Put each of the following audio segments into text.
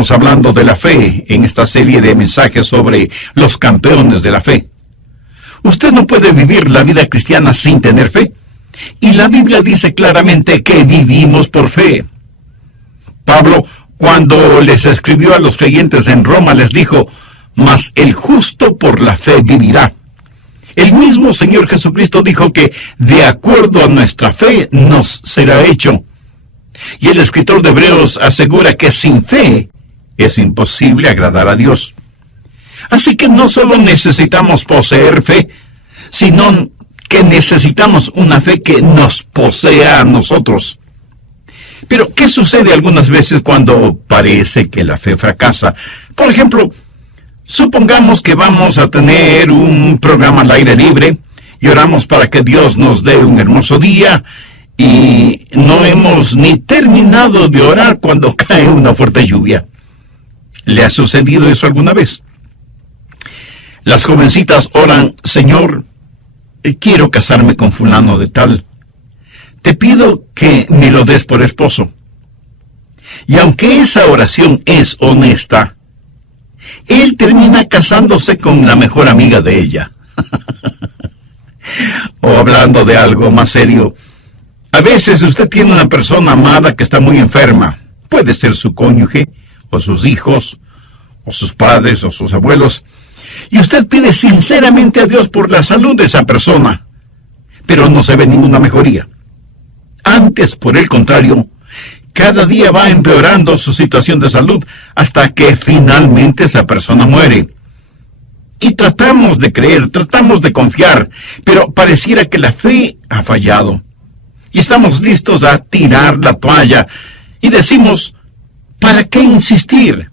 Estamos hablando de la fe en esta serie de mensajes sobre los campeones de la fe. Usted no puede vivir la vida cristiana sin tener fe. Y la Biblia dice claramente que vivimos por fe. Pablo, cuando les escribió a los creyentes en Roma, les dijo: mas el justo por la fe vivirá. El mismo Señor Jesucristo dijo que de acuerdo a nuestra fe nos será hecho. Y el escritor de Hebreos asegura que sin fe es imposible agradar a Dios. Así que no solo necesitamos poseer fe, sino que necesitamos una fe que nos posea a nosotros. Pero, ¿qué sucede algunas veces cuando parece que la fe fracasa? Por ejemplo, supongamos que vamos a tener un programa al aire libre y oramos para que Dios nos dé un hermoso día y no hemos ni terminado de orar cuando cae una fuerte lluvia. ¿Le ha sucedido eso alguna vez? Las jovencitas oran: Señor, quiero casarme con fulano de tal. Te pido que me lo des por esposo. Y aunque esa oración es honesta, él termina casándose con la mejor amiga de ella. O hablando de algo más serio, a veces usted tiene una persona amada que está muy enferma. Puede ser su cónyuge, o sus hijos, o sus padres, o sus abuelos. Y usted pide sinceramente a Dios por la salud de esa persona, pero no se ve ninguna mejoría. Antes, por el contrario, cada día va empeorando su situación de salud hasta que finalmente esa persona muere. Y tratamos de creer, tratamos de confiar, pero pareciera que la fe ha fallado. Y estamos listos a tirar la toalla y decimos: ¿para qué insistir?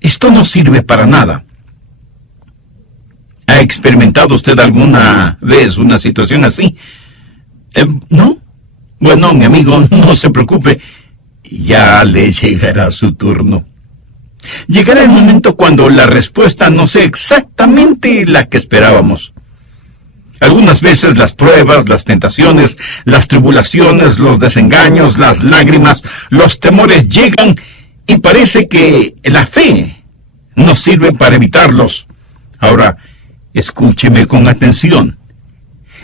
Esto no sirve para nada. ¿Ha experimentado usted alguna vez una situación así? ¿No? Bueno, mi amigo, no se preocupe. Ya le llegará su turno. Llegará el momento cuando la respuesta no sea exactamente la que esperábamos. Algunas veces las pruebas, las tentaciones, las tribulaciones, los desengaños, las lágrimas, los temores llegan y parece que la fe nos sirve para evitarlos. Ahora, escúcheme con atención.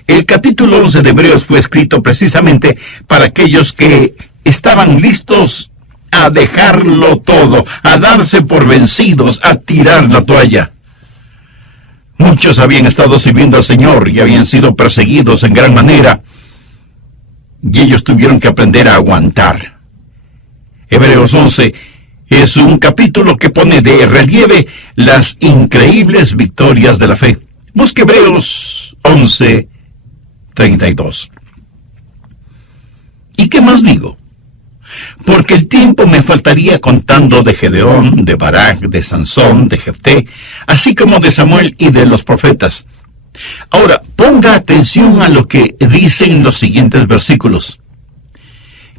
El capítulo 11 de Hebreos fue escrito precisamente para aquellos que estaban listos a dejarlo todo, a darse por vencidos, a tirar la toalla. Muchos habían estado sirviendo al Señor y habían sido perseguidos en gran manera, y ellos tuvieron que aprender a aguantar. Hebreos 11 es un capítulo que pone de relieve las increíbles victorias de la fe. Busque Hebreos 11:32. ¿Y qué más digo? Porque el tiempo me faltaría contando de Gedeón, de Barak, de Sansón, de Jefté, así como de Samuel y de los profetas. Ahora, ponga atención a lo que dicen los siguientes versículos.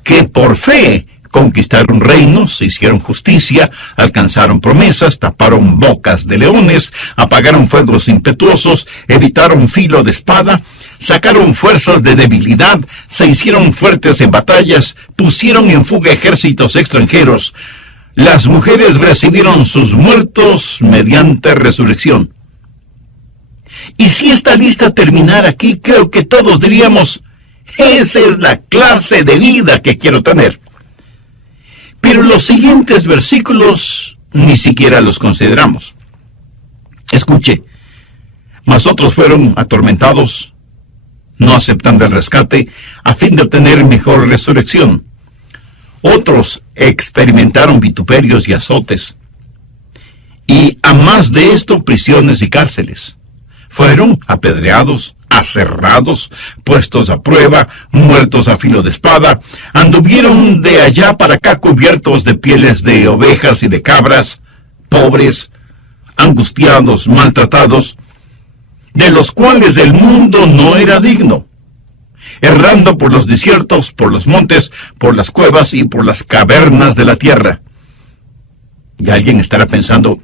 Que por fe conquistaron reinos, hicieron justicia, alcanzaron promesas, taparon bocas de leones, apagaron fuegos impetuosos, evitaron filo de espada, sacaron fuerzas de debilidad, se hicieron fuertes en batallas, pusieron en fuga ejércitos extranjeros. Las mujeres recibieron sus muertos mediante resurrección. Y si esta lista terminara aquí, creo que todos diríamos: esa es la clase de vida que quiero tener. Pero los siguientes versículos ni siquiera los consideramos. Escuche: mas otros fueron atormentados, no aceptando el rescate, a fin de obtener mejor resurrección. Otros experimentaron vituperios y azotes. Y a más de esto, prisiones y cárceles. Fueron apedreados, aserrados, puestos a prueba, muertos a filo de espada, anduvieron de allá para acá cubiertos de pieles de ovejas y de cabras, pobres, angustiados, maltratados, de los cuales el mundo no era digno, errando por los desiertos, por los montes, por las cuevas y por las cavernas de la tierra. Y alguien estará pensando: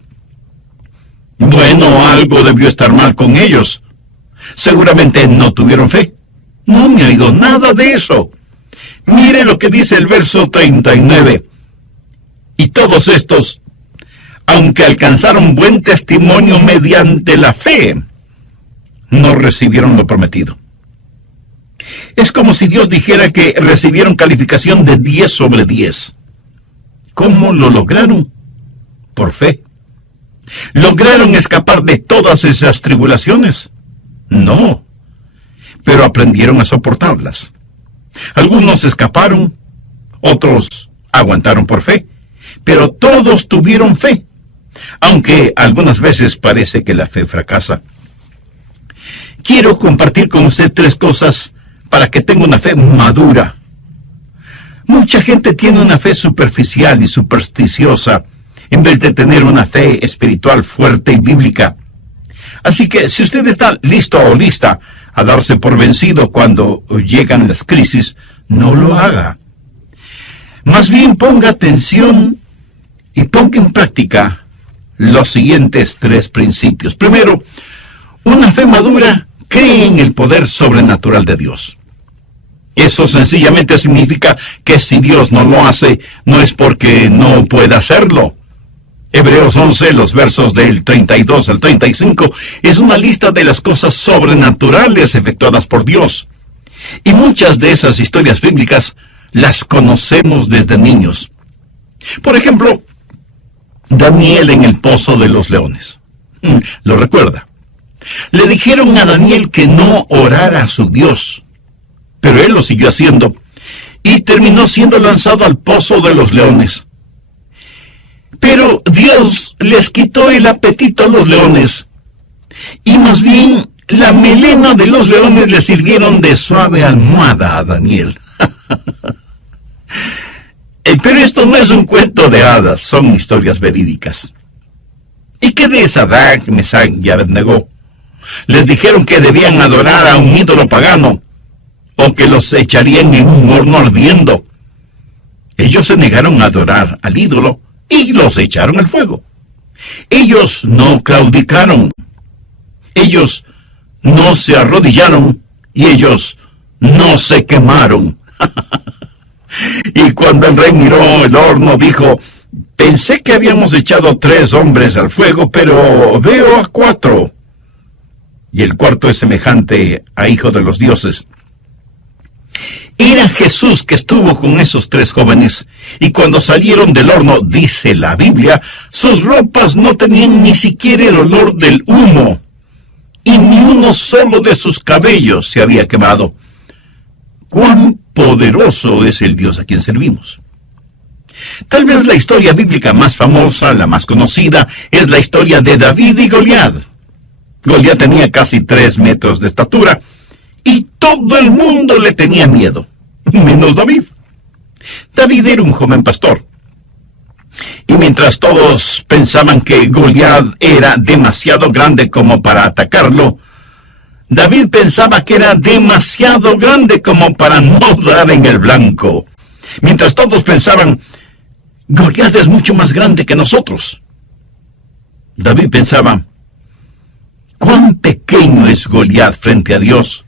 bueno, algo debió estar mal con ellos. Seguramente no tuvieron fe. No, mi amigo, nada de eso. Mire lo que dice el verso 39. Y todos estos, aunque alcanzaron buen testimonio mediante la fe, no recibieron lo prometido. Es como si Dios dijera que recibieron calificación de 10 sobre 10. ¿Cómo lo lograron? Por fe. ¿Lograron escapar de todas esas tribulaciones? No, pero aprendieron a soportarlas. Algunos escaparon, otros aguantaron por fe, pero todos tuvieron fe, aunque algunas veces parece que la fe fracasa. Quiero compartir con usted 3 cosas para que tenga una fe madura. Mucha gente tiene una fe superficial y supersticiosa, en vez de tener una fe espiritual fuerte y bíblica. Así que si usted está listo o lista a darse por vencido cuando llegan las crisis, no lo haga. Más bien ponga atención y ponga en práctica los siguientes 3 principios. Primero, una fe madura cree en el poder sobrenatural de Dios. Eso sencillamente significa que si Dios no lo hace, no es porque no pueda hacerlo. Hebreos 11, los versos del 32 al 35, es una lista de las cosas sobrenaturales efectuadas por Dios. Y muchas de esas historias bíblicas las conocemos desde niños. Por ejemplo, Daniel en el pozo de los leones. ¿Lo recuerda? Le dijeron a Daniel que no orara a su Dios, pero él lo siguió haciendo y terminó siendo lanzado al pozo de los leones. Pero Dios les quitó el apetito a los leones, y más bien la melena de los leones le sirvieron de suave almohada a Daniel. Pero esto no es un cuento de hadas, son historias verídicas. ¿Y qué de Sadrach, Mesach y Abednego? Les dijeron que debían adorar a un ídolo pagano, o que los echarían en un horno ardiendo. Ellos se negaron a adorar al ídolo, y los echaron al fuego. Ellos no claudicaron. Ellos no se arrodillaron. Y ellos no se quemaron. Y cuando el rey miró el horno, dijo: pensé que habíamos echado 3 hombres al fuego, pero veo a 4. Y el cuarto es semejante a hijo de los dioses. Era Jesús que estuvo con esos 3 jóvenes, y cuando salieron del horno, dice la Biblia, sus ropas no tenían ni siquiera el olor del humo, y ni uno solo de sus cabellos se había quemado. ¡Cuán poderoso es el Dios a quien servimos! Tal vez la historia bíblica más famosa, la más conocida, es la historia de David y Goliat. Goliat tenía casi 3 metros de estatura, y todo el mundo le tenía miedo, menos David. David era un joven pastor. Y mientras todos pensaban que Goliat era demasiado grande como para atacarlo, David pensaba que era demasiado grande como para no dar en el blanco. Mientras todos pensaban, Goliat es mucho más grande que nosotros, David pensaba, cuán pequeño es Goliat frente a Dios.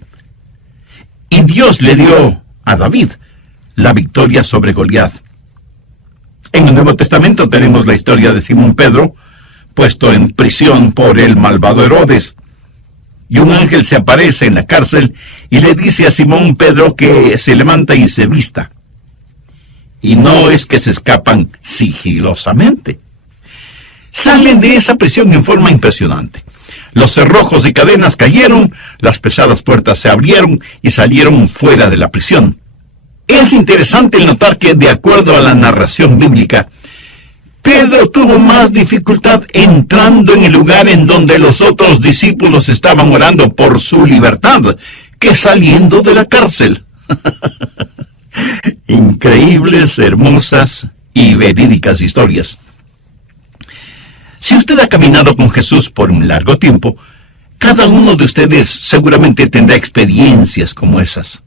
Y Dios le dio a David la victoria sobre Goliat. En el Nuevo Testamento tenemos la historia de Simón Pedro, puesto en prisión por el malvado Herodes. Y un ángel se aparece en la cárcel y le dice a Simón Pedro que se levanta y se vista. Y no es que se escapan sigilosamente. Salen de esa prisión en forma impresionante. Los cerrojos y cadenas cayeron, las pesadas puertas se abrieron y salieron fuera de la prisión. Es interesante el notar que, de acuerdo a la narración bíblica, Pedro tuvo más dificultad entrando en el lugar en donde los otros discípulos estaban orando por su libertad que saliendo de la cárcel. Increíbles, hermosas y verídicas historias. Si usted ha caminado con Jesús por un largo tiempo, cada uno de ustedes seguramente tendrá experiencias como esas.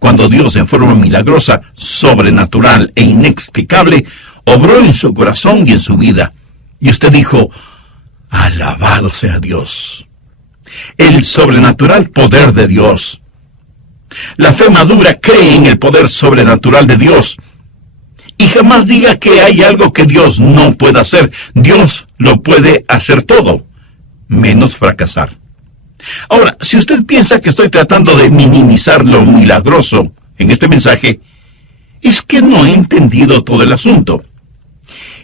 Cuando Dios, en forma milagrosa, sobrenatural e inexplicable, obró en su corazón y en su vida. Y usted dijo, alabado sea Dios. El sobrenatural poder de Dios. La fe madura cree en el poder sobrenatural de Dios. Y jamás diga que hay algo que Dios no pueda hacer. Dios lo puede hacer todo, menos fracasar. Ahora, si usted piensa que estoy tratando de minimizar lo milagroso en este mensaje, es que no he entendido todo el asunto.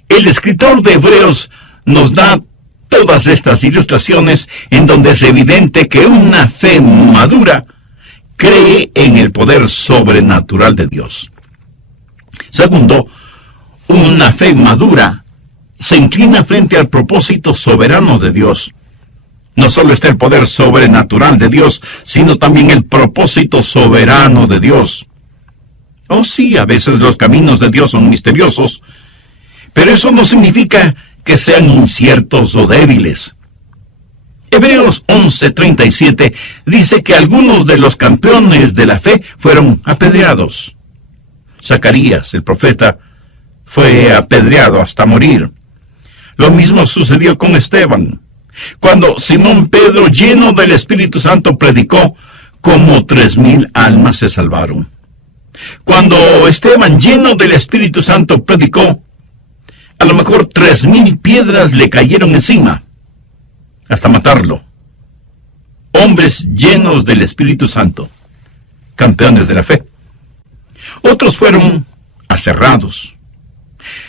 El escritor de Hebreos nos da todas estas ilustraciones en donde es evidente que una fe madura cree en el poder sobrenatural de Dios. Segundo, una fe madura se inclina frente al propósito soberano de Dios. No solo está el poder sobrenatural de Dios, sino también el propósito soberano de Dios. Oh sí, a veces los caminos de Dios son misteriosos, pero eso no significa que sean inciertos o débiles. Hebreos 11:37 dice que algunos de los campeones de la fe fueron apedreados. Zacarías, el profeta, fue apedreado hasta morir. Lo mismo sucedió con Esteban. Cuando Simón Pedro, lleno del Espíritu Santo, predicó, como 3,000 almas se salvaron. Cuando Esteban, lleno del Espíritu Santo, predicó, a lo mejor 3,000 piedras le cayeron encima, hasta matarlo. Hombres llenos del Espíritu Santo, campeones de la fe. Otros fueron aserrados.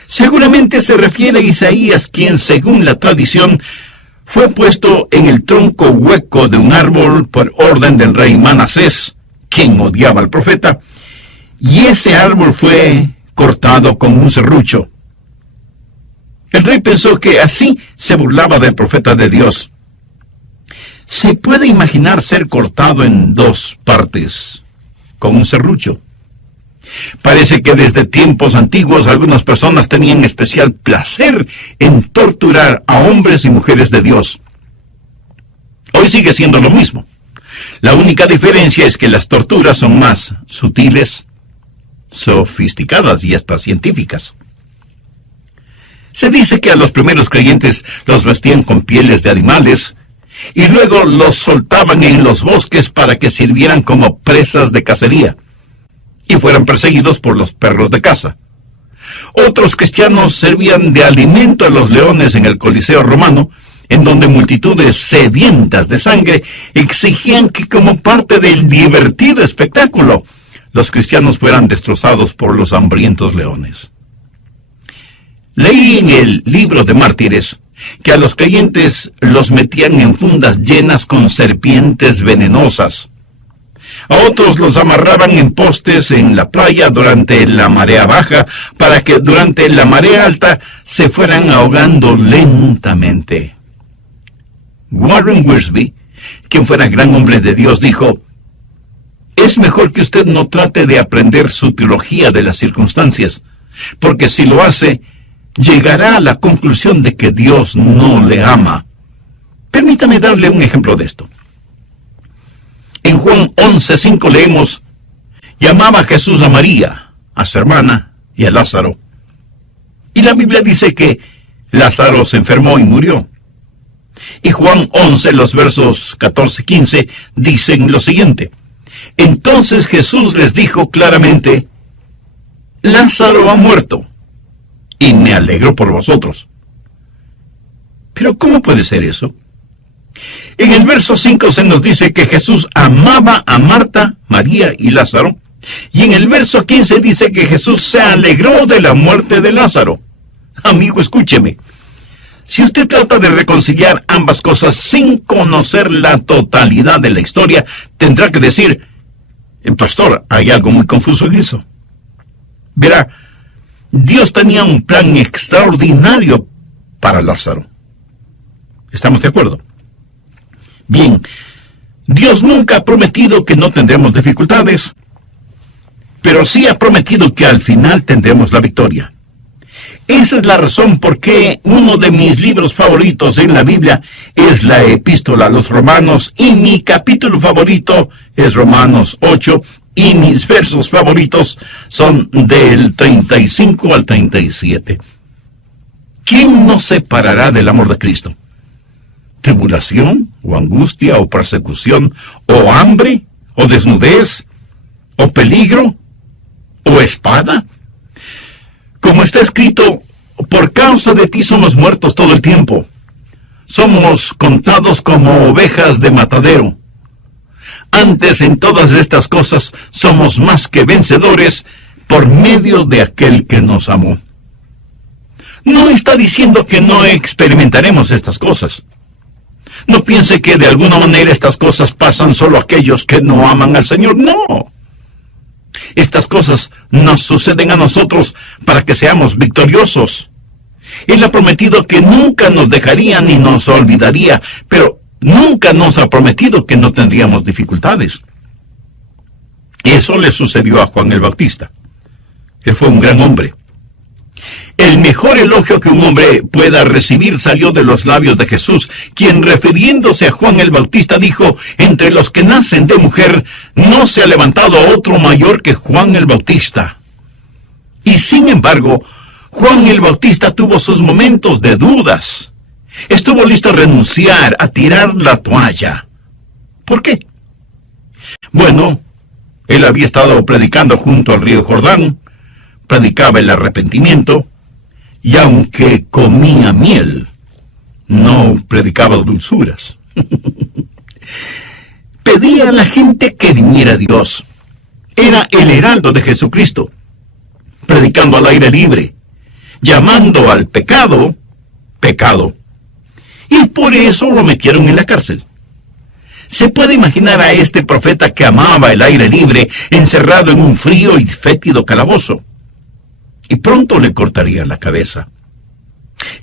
Seguramente se refiere a Isaías, quien, según la tradición, fue puesto en el tronco hueco de un árbol por orden del rey Manasés, quien odiaba al profeta, y ese árbol fue cortado con un serrucho. El rey pensó que así se burlaba del profeta de Dios. ¿Se puede imaginar ser cortado en 2 partes con un serrucho? Parece que desde tiempos antiguos algunas personas tenían especial placer en torturar a hombres y mujeres de Dios. Hoy sigue siendo lo mismo. La única diferencia es que las torturas son más sutiles, sofisticadas y hasta científicas. Se dice que a los primeros creyentes los vestían con pieles de animales y luego los soltaban en los bosques para que sirvieran como presas de cacería y fueran perseguidos por los perros de caza. Otros cristianos servían de alimento a los leones en el Coliseo romano, en donde multitudes sedientas de sangre exigían que, como parte del divertido espectáculo, los cristianos fueran destrozados por los hambrientos leones. Leí en el libro de Mártires que a los creyentes los metían en fundas llenas con serpientes venenosas. A otros los amarraban en postes en la playa durante la marea baja para que durante la marea alta se fueran ahogando lentamente. Warren Wiersbe, quien fuera gran hombre de Dios, dijo: es mejor que usted no trate de aprender su teología de las circunstancias, porque si lo hace, llegará a la conclusión de que Dios no le ama. Permítame darle un ejemplo de esto. En Juan 11:5 leemos: llamaba Jesús a María, a su hermana y a Lázaro. Y la Biblia dice que Lázaro se enfermó y murió. Y Juan 11, los versos 14-15, dicen lo siguiente: entonces Jesús les dijo claramente: Lázaro ha muerto, y me alegro por vosotros. Pero ¿cómo puede ser eso? En el verso 5 se nos dice que Jesús amaba a Marta, María y Lázaro, y en el verso 15 dice que Jesús se alegró de la muerte de Lázaro. Amigo, escúcheme. Si usted trata de reconciliar ambas cosas sin conocer la totalidad de la historia, tendrá que decir: pastor, hay algo muy confuso en eso. Verá, Dios tenía un plan extraordinario para Lázaro. ¿Estamos de acuerdo? Bien, Dios nunca ha prometido que no tendremos dificultades, pero sí ha prometido que al final tendremos la victoria. Esa es la razón por qué uno de mis libros favoritos en la Biblia es la Epístola a los Romanos, y mi capítulo favorito es Romanos 8, y mis versos favoritos son del 35 al 37. ¿Quién nos separará del amor de Cristo? ¿Tribulación, o angustia, o persecución, o hambre, o desnudez, o peligro, o espada? Como está escrito, por causa de ti somos muertos todo el tiempo. Somos contados como ovejas de matadero. Antes, en todas estas cosas, somos más que vencedores por medio de aquel que nos amó. No está diciendo que no experimentaremos estas cosas. No piense que de alguna manera estas cosas pasan solo a aquellos que no aman al Señor. No. Estas cosas nos suceden a nosotros para que seamos victoriosos. Él ha prometido que nunca nos dejaría ni nos olvidaría, pero nunca nos ha prometido que no tendríamos dificultades. Eso le sucedió a Juan el Bautista. Él fue un gran hombre. El mejor elogio que un hombre pueda recibir salió de los labios de Jesús, quien, refiriéndose a Juan el Bautista, dijo: entre los que nacen de mujer no se ha levantado otro mayor que Juan el Bautista. Y sin embargo, Juan el Bautista tuvo sus momentos de dudas. Estuvo listo a renunciar, a tirar la toalla. ¿Por qué? Bueno, él había estado predicando junto al río Jordán, predicaba el arrepentimiento, y aunque comía miel, no predicaba dulzuras. Pedía a la gente que viniera a Dios. Era el heraldo de Jesucristo, predicando al aire libre, llamando al pecado, pecado. Y por eso lo metieron en la cárcel. Se puede imaginar a este profeta que amaba el aire libre, encerrado en un frío y fétido calabozo. Y pronto le cortarían la cabeza.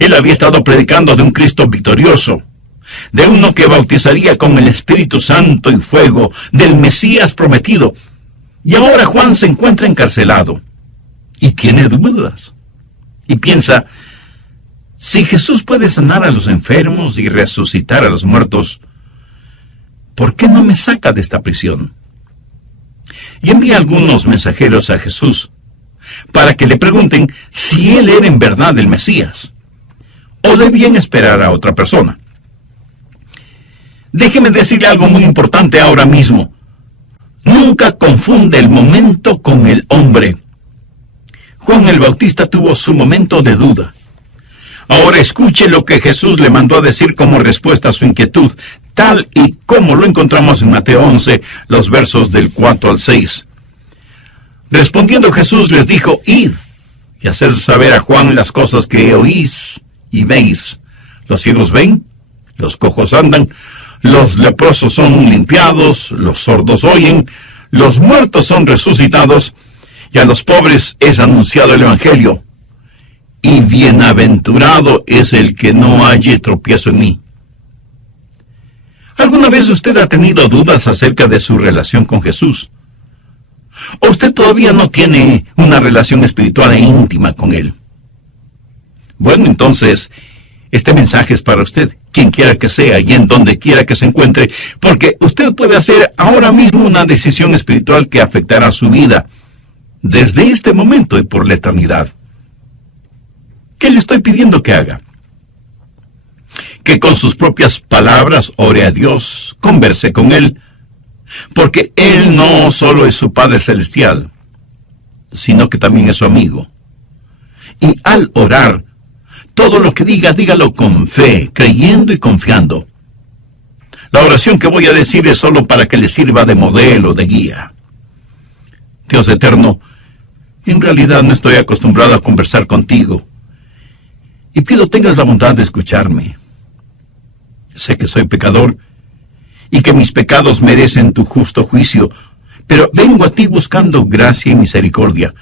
Él había estado predicando de un Cristo victorioso, de uno que bautizaría con el Espíritu Santo y fuego, del Mesías prometido. Y ahora Juan se encuentra encarcelado y tiene dudas. Y piensa: si Jesús puede sanar a los enfermos y resucitar a los muertos, ¿por qué no me saca de esta prisión? Y envía algunos mensajeros a Jesús para que le pregunten si él era en verdad el Mesías, o debían esperar a otra persona. Déjeme decirle algo muy importante ahora mismo. Nunca confunde el momento con el hombre. Juan el Bautista tuvo su momento de duda. Ahora escuche lo que Jesús le mandó a decir como respuesta a su inquietud, tal y como lo encontramos en Mateo 11, los versos del 4 al 6. Respondiendo Jesús les dijo: id y haced saber a Juan las cosas que oís y veis. Los ciegos ven, los cojos andan, los leprosos son limpiados, los sordos oyen, los muertos son resucitados, y a los pobres es anunciado el Evangelio. Y bienaventurado es el que no halle tropiezo en mí. ¿Alguna vez usted ha tenido dudas acerca de su relación con Jesús? ¿O usted todavía no tiene una relación espiritual e íntima con Él? Bueno, entonces, este mensaje es para usted, quien quiera que sea y en donde quiera que se encuentre, porque usted puede hacer ahora mismo una decisión espiritual que afectará su vida desde este momento y por la eternidad. ¿Qué le estoy pidiendo que haga? Que con sus propias palabras ore a Dios, converse con Él, porque Él no solo es su Padre Celestial, sino que también es su amigo. Y al orar, todo lo que diga, dígalo con fe, creyendo y confiando. La oración que voy a decir es solo para que le sirva de modelo, de guía. Dios eterno, en realidad no estoy acostumbrado a conversar contigo, y pido tengas la bondad de escucharme. Sé que soy pecador, y que mis pecados merecen tu justo juicio, pero vengo a ti buscando gracia y misericordia,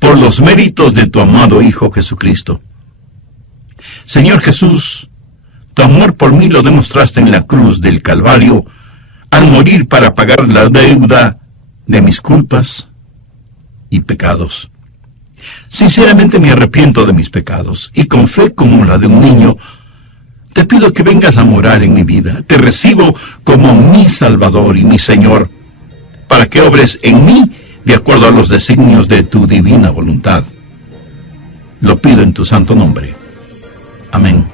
por los méritos de tu amado Hijo Jesucristo. Señor Jesús, tu amor por mí lo demostraste en la cruz del Calvario, al morir para pagar la deuda de mis culpas y pecados. Sinceramente me arrepiento de mis pecados, y con fe como la de un niño, te pido que vengas a morar en mi vida. Te recibo como mi Salvador y mi Señor, para que obres en mí de acuerdo a los designios de tu divina voluntad. Lo pido en tu santo nombre. Amén.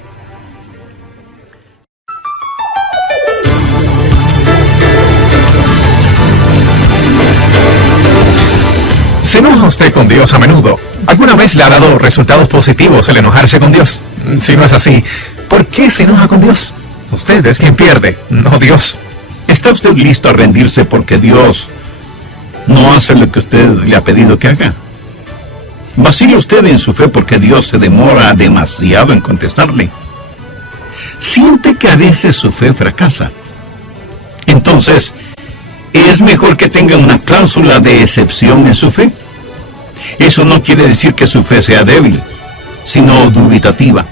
¿Se enoja usted con Dios a menudo? ¿Alguna vez le ha dado resultados positivos el enojarse con Dios? Si no es así, ¿por qué se enoja con Dios? Usted es quien pierde, no Dios. ¿Está usted listo a rendirse porque Dios no hace lo que usted le ha pedido que haga? ¿Vacila usted en su fe porque Dios se demora demasiado en contestarle? ¿Siente que a veces su fe fracasa? Entonces, ¿es mejor que tenga una cláusula de excepción en su fe? Eso no quiere decir que su fe sea débil, sino dubitativa.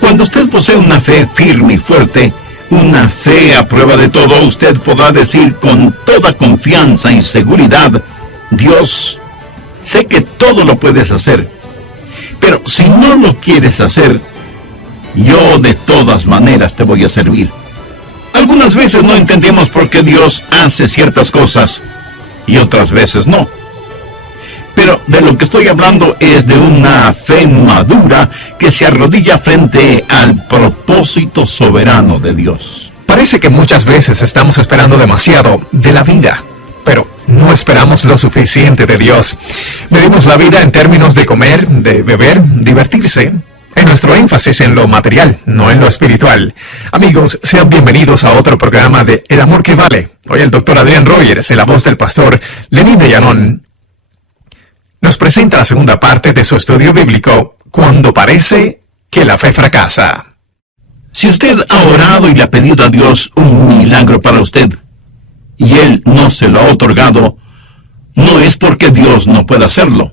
Cuando usted posee una fe firme y fuerte, una fe a prueba de todo, usted podrá decir con toda confianza y seguridad: Dios, sé que todo lo puedes hacer, pero si no lo quieres hacer, yo de todas maneras te voy a servir. Algunas veces no entendemos por qué Dios hace ciertas cosas y otras veces no. Pero de lo que estoy hablando es de una fe madura que se arrodilla frente al propósito soberano de Dios. Parece que muchas veces estamos esperando demasiado de la vida, pero no esperamos lo suficiente de Dios. Medimos la vida en términos de comer, de beber, divertirse, en nuestro énfasis en lo material, no en lo espiritual. Amigos, sean bienvenidos a otro programa de El Amor que Vale. Hoy el Dr. Adrián Rogers, en la voz del pastor Lenín de Llanón, nos presenta la segunda parte de su estudio bíblico, Cuando parece que la fe fracasa. Si usted ha orado y le ha pedido a Dios un milagro para usted, y Él no se lo ha otorgado, no es porque Dios no pueda hacerlo,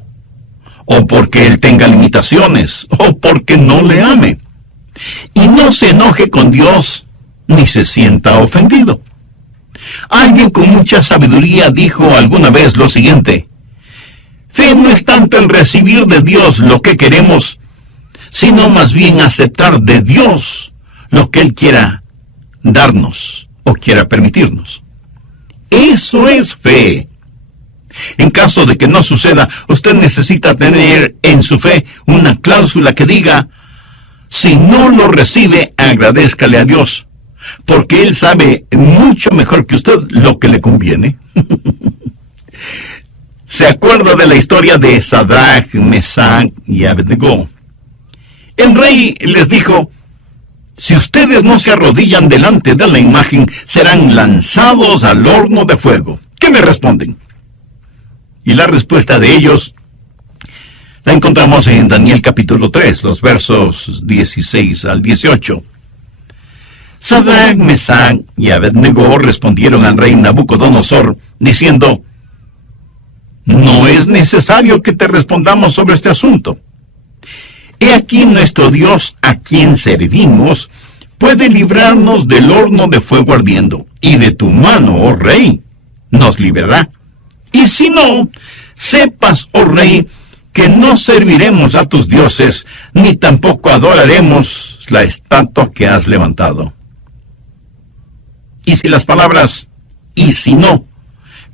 o porque Él tenga limitaciones, o porque no le ame. Y no se enoje con Dios, ni se sienta ofendido. Alguien con mucha sabiduría dijo alguna vez lo siguiente: fe no es tanto el recibir de Dios lo que queremos, sino más bien aceptar de Dios lo que Él quiera darnos o quiera permitirnos. Eso es fe. En caso de que no suceda, usted necesita tener en su fe una cláusula que diga: si no lo recibe, agradézcale a Dios, porque Él sabe mucho mejor que usted lo que le conviene. ¿Se acuerda de la historia de Sadrach, Mesach y Abednego? El rey les dijo: si ustedes no se arrodillan delante de la imagen, serán lanzados al horno de fuego. ¿Qué me responden? Y la respuesta de ellos la encontramos en Daniel capítulo 3, los versos 16 al 18. Sadrach, Mesach y Abednego respondieron al rey Nabucodonosor, diciendo: no es necesario que te respondamos sobre este asunto. He aquí nuestro Dios, a quien servimos, puede librarnos del horno de fuego ardiendo, y de tu mano, oh rey, nos librará. Y si no, sepas, oh rey, que no serviremos a tus dioses, ni tampoco adoraremos la estatua que has levantado. Y si las palabras "y si no",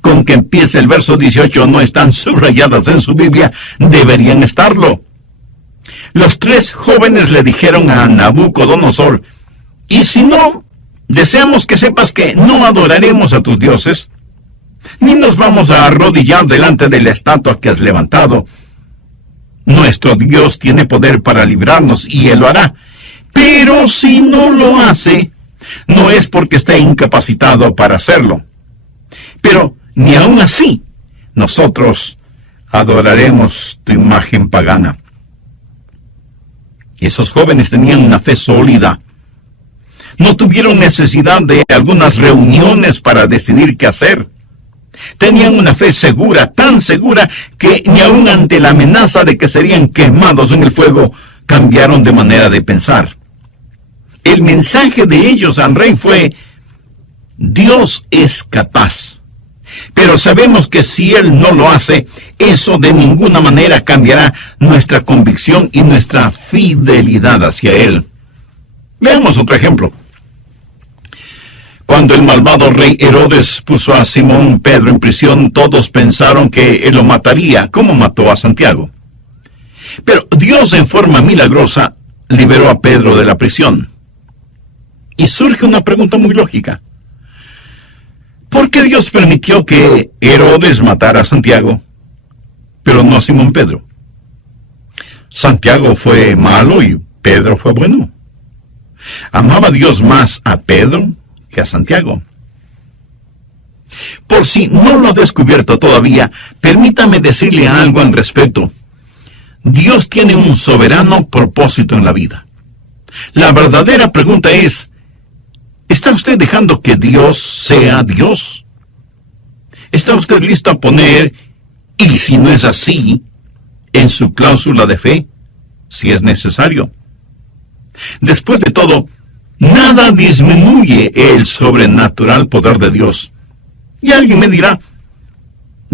con que empieza el verso 18, no están subrayadas en su Biblia, deberían estarlo. Los tres jóvenes le dijeron a Nabucodonosor: y si no, deseamos que sepas que no adoraremos a tus dioses, ni nos vamos a arrodillar delante de la estatua que has levantado. Nuestro Dios tiene poder para librarnos, y Él lo hará. Pero si no lo hace, no es porque esté incapacitado para hacerlo. Pero ni aun así, nosotros adoraremos tu imagen pagana. Esos jóvenes tenían una fe sólida. No tuvieron necesidad de algunas reuniones para decidir qué hacer. Tenían una fe segura, tan segura, que ni aun ante la amenaza de que serían quemados en el fuego, cambiaron de manera de pensar. El mensaje de ellos al rey fue: Dios es capaz. Pero sabemos que si Él no lo hace, eso de ninguna manera cambiará nuestra convicción y nuestra fidelidad hacia Él. Veamos otro ejemplo. Cuando el malvado rey Herodes puso a Simón Pedro en prisión, todos pensaron que él lo mataría, como mató a Santiago. Pero Dios, en forma milagrosa, liberó a Pedro de la prisión. Y surge una pregunta muy lógica: ¿por qué Dios permitió que Herodes matara a Santiago? pero no a Simón Pedro. Santiago fue malo y Pedro fue bueno. Amaba Dios más a Pedro que a Santiago. Por si no lo ha descubierto todavía, permítame decirle algo al respecto. Dios tiene un soberano propósito en la vida. La verdadera pregunta es, ¿está usted dejando que Dios sea Dios? ¿Está usted listo a poner, y si no es así, en su cláusula de fe, si es necesario? Después de todo, nada disminuye el sobrenatural poder de Dios. Y alguien me dirá,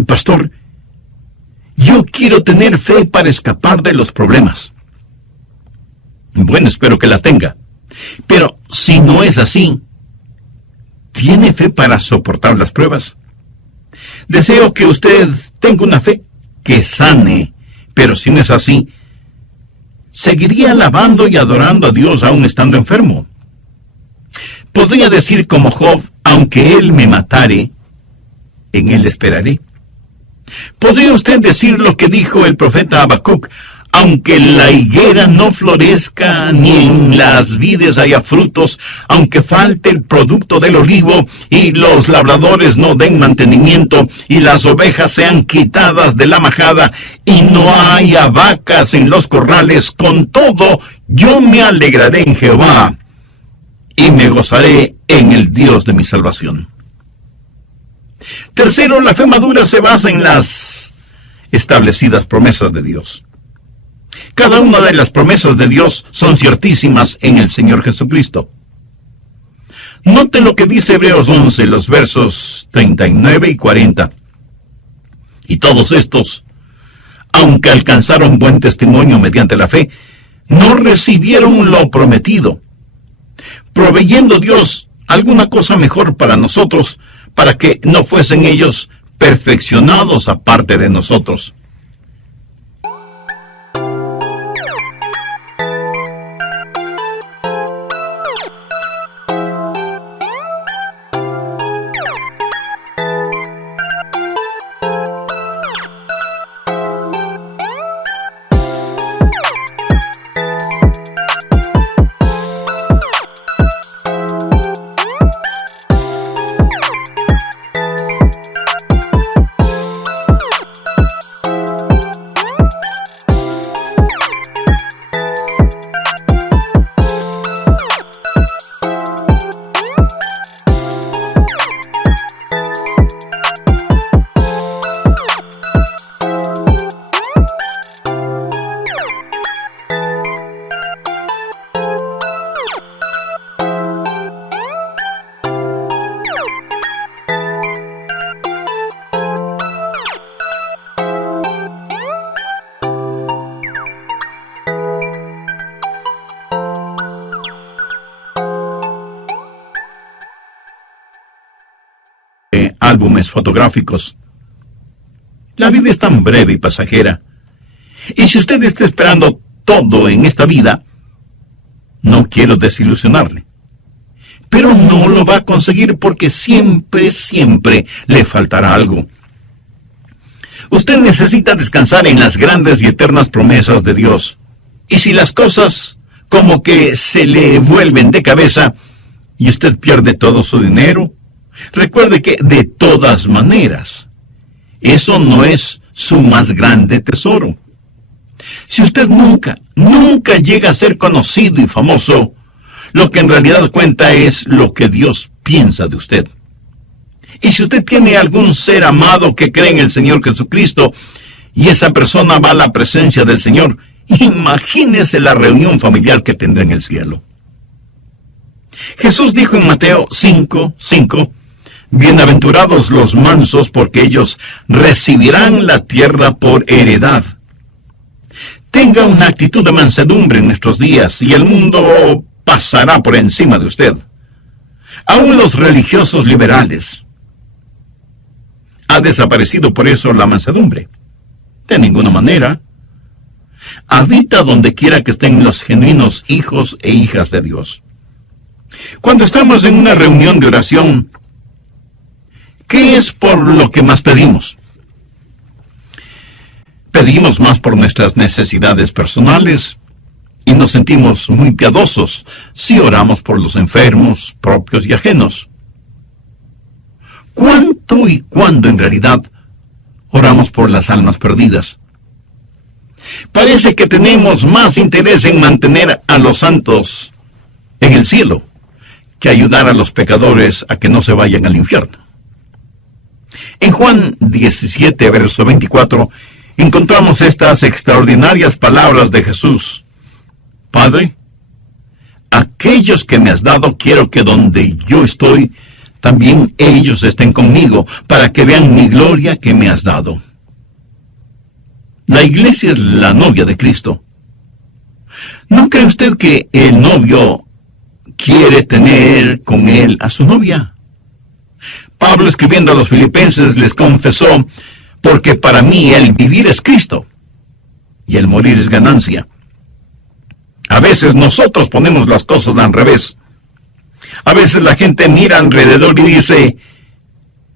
pastor, yo quiero tener fe para escapar de los problemas. Bueno, espero que la tenga. Pero si no es así, ¿tiene fe para soportar las pruebas? Deseo que usted tenga una fe que sane, pero si no es así, ¿seguiría alabando y adorando a Dios aún estando enfermo? Podría decir como Job, aunque Él me matare, en Él esperaré. ¿Podría usted decir lo que dijo el profeta Habacuc? Aunque la higuera no florezca, ni en las vides haya frutos, aunque falte el producto del olivo, y los labradores no den mantenimiento, y las ovejas sean quitadas de la majada, y no haya vacas en los corrales, con todo yo me alegraré en Jehová, y me gozaré en el Dios de mi salvación. Tercero, la fe madura se basa en las establecidas promesas de Dios. Cada una de las promesas de Dios son ciertísimas en el Señor Jesucristo. Note lo que dice Hebreos 11, los versos 39 y 40. Y todos estos, aunque alcanzaron buen testimonio mediante la fe, no recibieron lo prometido, proveyendo Dios alguna cosa mejor para nosotros, para que no fuesen ellos perfeccionados aparte de nosotros. Álbumes fotográficos. La vida es tan breve y pasajera. Y si usted está esperando todo en esta vida, no quiero desilusionarle. Pero no lo va a conseguir porque siempre le faltará algo. Usted necesita descansar en las grandes y eternas promesas de Dios. Y si las cosas como que se le vuelven de cabeza y usted pierde todo su dinero, recuerde que de todas maneras, eso no es su más grande tesoro. Si usted nunca llega a ser conocido y famoso, lo que en realidad cuenta es lo que Dios piensa de usted. Y si usted tiene algún ser amado que cree en el Señor Jesucristo, y esa persona va a la presencia del Señor, imagínese la reunión familiar que tendrá en el cielo. Jesús dijo en Mateo 5:5, bienaventurados los mansos, porque ellos recibirán la tierra por heredad. Tenga una actitud de mansedumbre en nuestros días, y el mundo pasará por encima de usted. Aún los religiosos liberales. ¿Ha desaparecido por eso la mansedumbre? De ninguna manera. Habita donde quiera que estén los genuinos hijos e hijas de Dios. Cuando estamos en una reunión de oración, ¿qué es por lo que más pedimos? Pedimos más por nuestras necesidades personales y nos sentimos muy piadosos si oramos por los enfermos, propios y ajenos. ¿Cuánto y cuándo en realidad oramos por las almas perdidas? Parece que tenemos más interés en mantener a los santos en el cielo que ayudar a los pecadores a que no se vayan al infierno. En Juan 17, verso 24, encontramos estas extraordinarias palabras de Jesús. Padre, aquellos que me has dado quiero que donde yo estoy, también ellos estén conmigo, para que vean mi gloria que me has dado. La iglesia es la novia de Cristo. ¿No cree usted que el novio quiere tener con él a su novia? Pablo, escribiendo a los filipenses, les confesó: porque para mí el vivir es Cristo y el morir es ganancia. A veces nosotros ponemos las cosas al revés. A veces la gente mira alrededor y dice: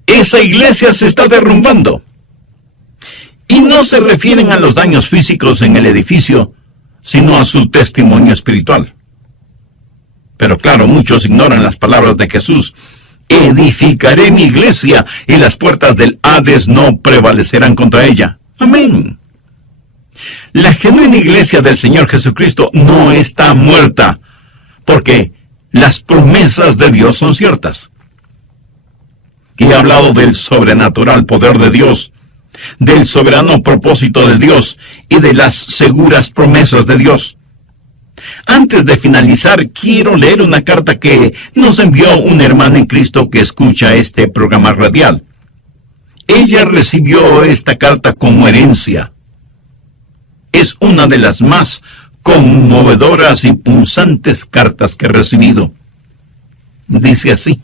esa iglesia se está derrumbando. Y no se refieren a los daños físicos en el edificio, sino a su testimonio espiritual. Pero claro, muchos ignoran las palabras de Jesús: edificaré mi iglesia y las puertas del Hades no prevalecerán contra ella. Amén. La genuina iglesia del Señor Jesucristo no está muerta, porque las promesas de Dios son ciertas. Y he hablado del sobrenatural poder de Dios, del soberano propósito de Dios y de las seguras promesas de Dios. Antes de finalizar, quiero leer una carta que nos envió una hermana en Cristo que escucha este programa radial. Ella recibió esta carta como herencia. Es una de las más conmovedoras y punzantes cartas que he recibido. Dice así: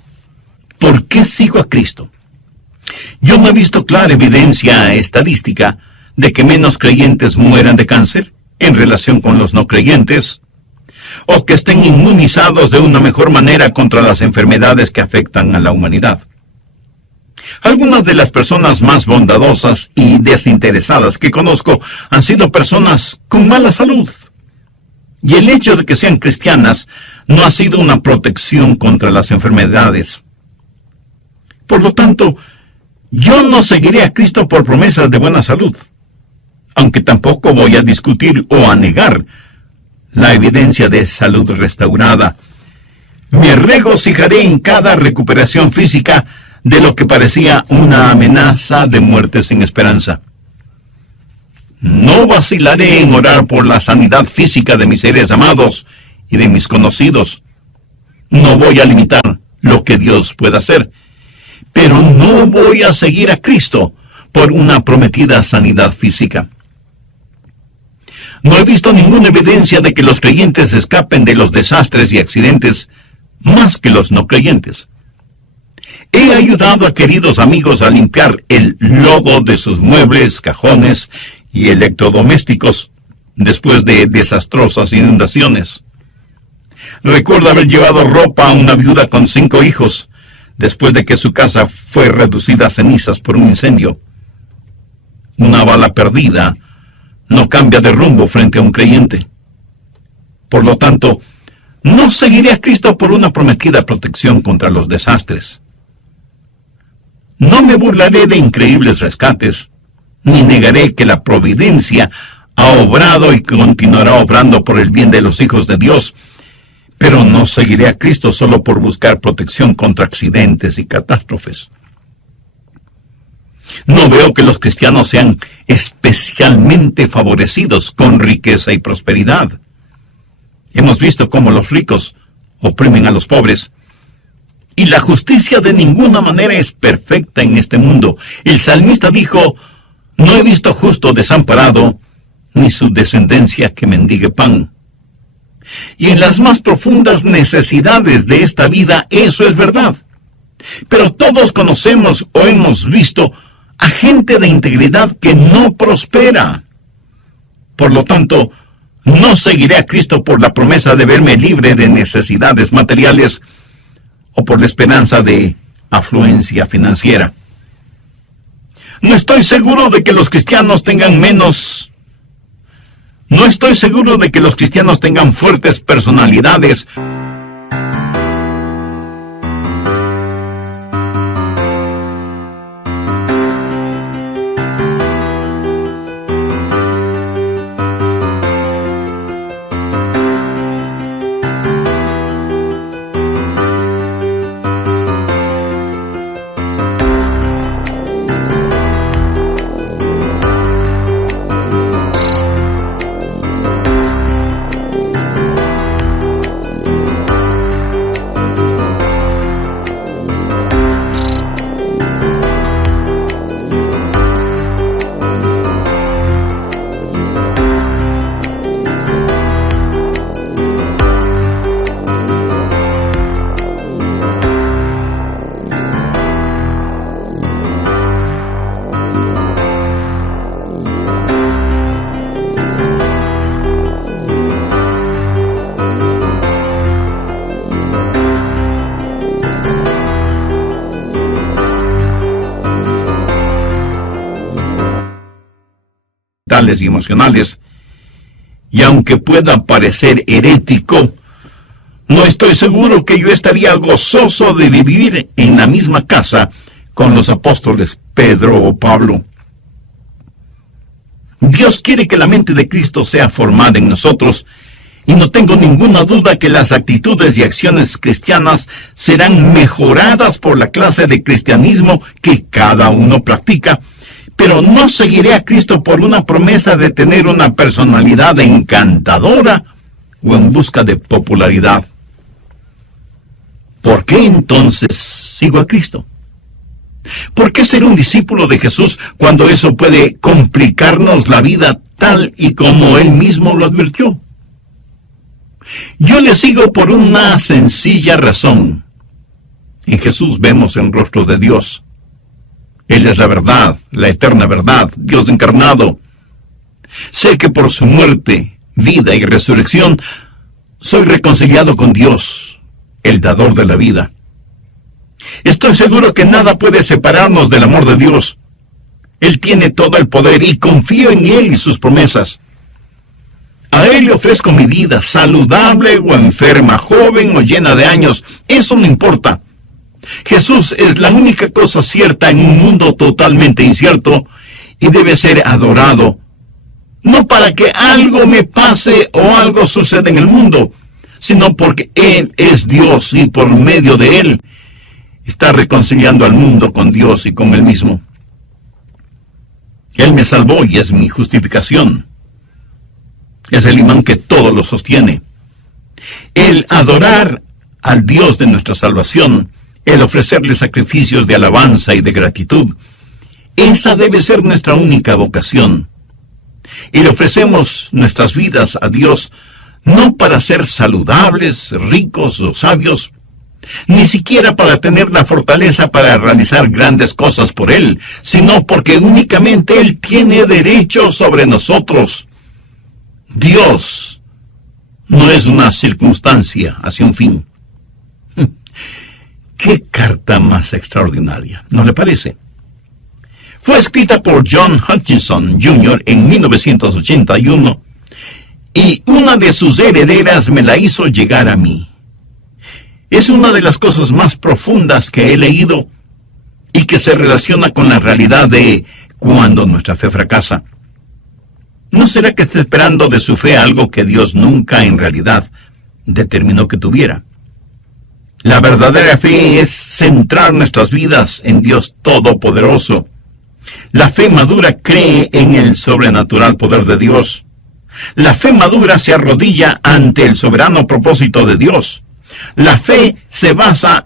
¿por qué sigo a Cristo? Yo no he visto clara evidencia estadística de que menos creyentes mueran de cáncer en relación con los no creyentes, o que estén inmunizados de una mejor manera contra las enfermedades que afectan a la humanidad. Algunas de las personas más bondadosas y desinteresadas que conozco han sido personas con mala salud. Y el hecho de que sean cristianas no ha sido una protección contra las enfermedades. Por lo tanto, yo no seguiré a Cristo por promesas de buena salud, aunque tampoco voy a discutir o a negar la evidencia de salud restaurada. Me regocijaré en cada recuperación física de lo que parecía una amenaza de muerte sin esperanza. No vacilaré en orar por la sanidad física de mis seres amados y de mis conocidos. No voy a limitar lo que Dios pueda hacer, pero no voy a seguir a Cristo por una prometida sanidad física. No he visto ninguna evidencia de que los creyentes escapen de los desastres y accidentes más que los no creyentes. He ayudado a queridos amigos a limpiar el lodo de sus muebles, cajones y electrodomésticos después de desastrosas inundaciones. Recuerdo haber llevado ropa a una viuda con 5 hijos después de que su casa fue reducida a cenizas por un incendio. Una bala perdida no cambia de rumbo frente a un creyente. Por lo tanto, no seguiré a Cristo por una prometida protección contra los desastres. No me burlaré de increíbles rescates, ni negaré que la providencia ha obrado y continuará obrando por el bien de los hijos de Dios, pero no seguiré a Cristo solo por buscar protección contra accidentes y catástrofes. No veo que los cristianos sean especialmente favorecidos con riqueza y prosperidad. Hemos visto cómo los ricos oprimen a los pobres. Y la justicia de ninguna manera es perfecta en este mundo. El salmista dijo: no he visto justo desamparado, ni su descendencia que mendigue pan. Y en las más profundas necesidades de esta vida eso es verdad. Pero todos conocemos o hemos visto a gente de integridad que no prospera. Por lo tanto, no seguiré a Cristo por la promesa de verme libre de necesidades materiales o por la esperanza de afluencia financiera. No estoy seguro de que los cristianos tengan fuertes personalidades. Y emocionales, y aunque pueda parecer herético, no estoy seguro que yo estaría gozoso de vivir en la misma casa con los apóstoles Pedro o Pablo. Dios quiere que la mente de Cristo sea formada en nosotros, y no tengo ninguna duda que las actitudes y acciones cristianas serán mejoradas por la clase de cristianismo que cada uno practica. Pero no seguiré a Cristo por una promesa de tener una personalidad encantadora o en busca de popularidad. ¿Por qué entonces sigo a Cristo? ¿Por qué ser un discípulo de Jesús cuando eso puede complicarnos la vida tal y como Él mismo lo advirtió? Yo le sigo por una sencilla razón. En Jesús vemos el rostro de Dios. Él es la verdad, la eterna verdad, Dios encarnado. Sé que por su muerte, vida y resurrección, soy reconciliado con Dios, el dador de la vida. Estoy seguro que nada puede separarnos del amor de Dios. Él tiene todo el poder y confío en Él y sus promesas. A Él le ofrezco mi vida, saludable o enferma, joven o llena de años, eso no importa. Jesús es la única cosa cierta en un mundo totalmente incierto y debe ser adorado, no para que algo me pase o algo suceda en el mundo, sino porque Él es Dios y por medio de Él está reconciliando al mundo con Dios y con Él mismo. Él me salvó y es mi justificación. Es el imán que todo lo sostiene. El adorar al Dios de nuestra salvación, el ofrecerle sacrificios de alabanza y de gratitud, esa debe ser nuestra única vocación. Y le ofrecemos nuestras vidas a Dios, no para ser saludables, ricos o sabios, ni siquiera para tener la fortaleza para realizar grandes cosas por Él, sino porque únicamente Él tiene derecho sobre nosotros. Dios no es una circunstancia hacia un fin. ¡Qué carta más extraordinaria! ¿No le parece? Fue escrita por John Hutchinson Jr. en 1981 y una de sus herederas me la hizo llegar a mí. Es una de las cosas más profundas que he leído y que se relaciona con la realidad de cuando nuestra fe fracasa. ¿No será que esté esperando de su fe algo que Dios nunca en realidad determinó que tuviera? La verdadera fe es centrar nuestras vidas en Dios Todopoderoso. La fe madura cree en el sobrenatural poder de Dios. La fe madura se arrodilla ante el soberano propósito de Dios. La fe se basa